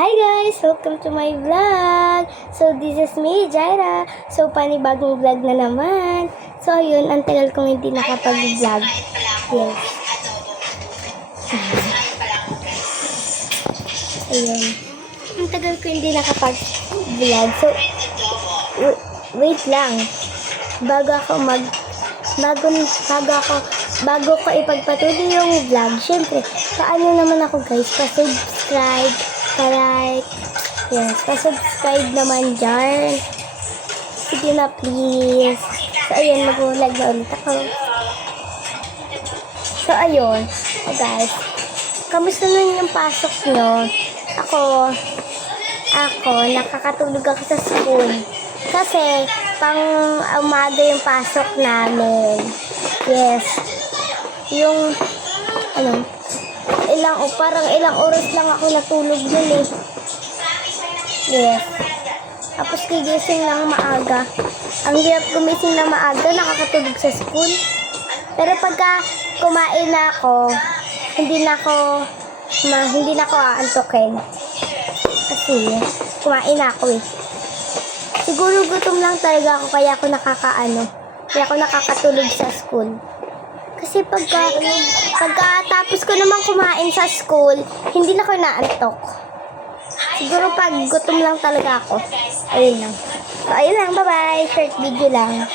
Hi guys! Welcome to my vlog! So, this is me, Jaira. So, panibagong vlog na naman. So, ayun, ang tagal kong hindi nakapag-vlog. Yes. Ayun. Ang tagal ko hindi nakapag-vlog. So, wait lang. Bago ko ipagpatuloy yung vlog, syempre, paano naman ako guys, pa-subscribe, pa-like, yes, pa-subscribe naman dyan. Sige na please. So, ayun, mag-vlog na ulit ako. So, ayun, guys, kamusta na yung pasok nyo? Ako, nakakatulog ako sa school. Kasi, pang umaga yung pasok namin. Yes. Yung, parang ilang oras lang ako natulog dun eh. Yes. Tapos gigising lang maaga. Ang hirap gumising na maaga, nakakatulog sa school. Pero pagka kumain na ako, hindi na ako aantukin. Kasi, kumain na ako eh. Siguro gutom lang talaga ako kaya ako nakakatulog sa school. Kasi pagkatapos ko naman kumain sa school, hindi na ako naantok. Siguro pag gutom lang talaga ako. Ayun lang. So, ayun lang. Bye-bye. Short video lang.